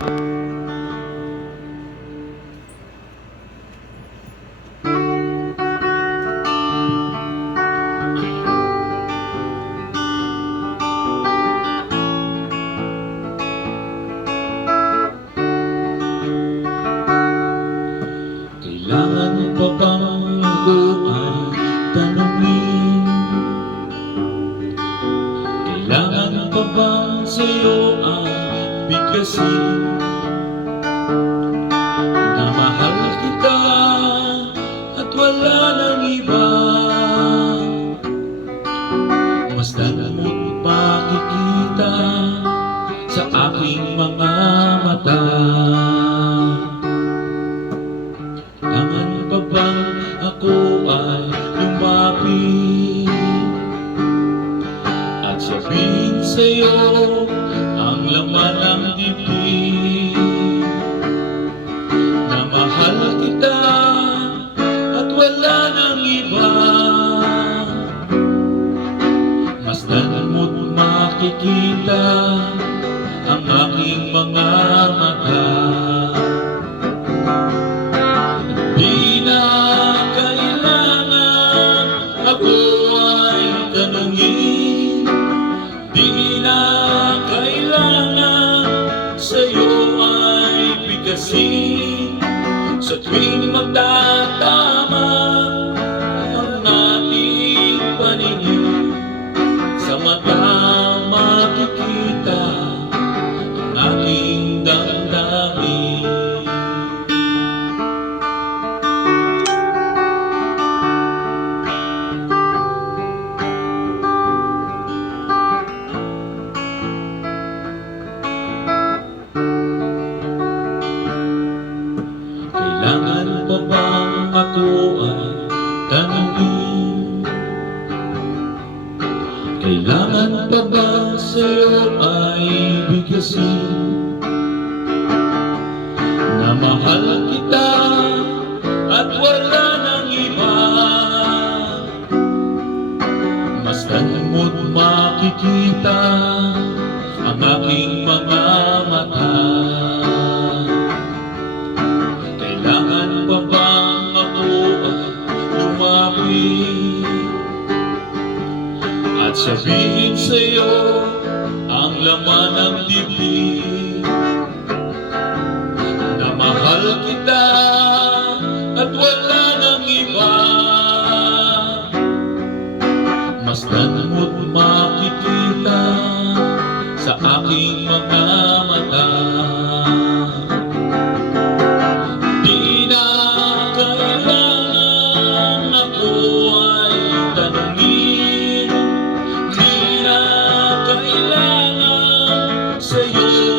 Kailangan pa bang ako ay tanungin? Kailangan pa bang sa'yo ay bigkasin? Na mahal kita at wala nang iba. Masdan mo't makikita sa aking mga mata. Kailangan pa bang ako ay lumapit at sabihin sa'yo ang laman ng dibdib? Na mahal kita at wala nang iba. Masdan mo't makikita ang aking mga mata. Di na kailangan ako ay tanungin. Di na kailangan sa'yo ay bigkasin. Sa tuwing magtatama ang ating paningin, sa mata makikita ang aking damdamin. Kailangan pa bang ako ay tanungin? Kailangan pa bang sa'yo ay bigkasin? Na mahal kita at wala nang iba. Masdan mo't makikita ang aking mga mata. Kailangan pa bang ako ay lumapit at sabihin sa'yo ang laman ng dibdib? Na mahal kita at wala nang iba. Masdan mo't makikita sa aking mga mata. Di na kailangan ako ay tanungin. Di na kailangan sa'yo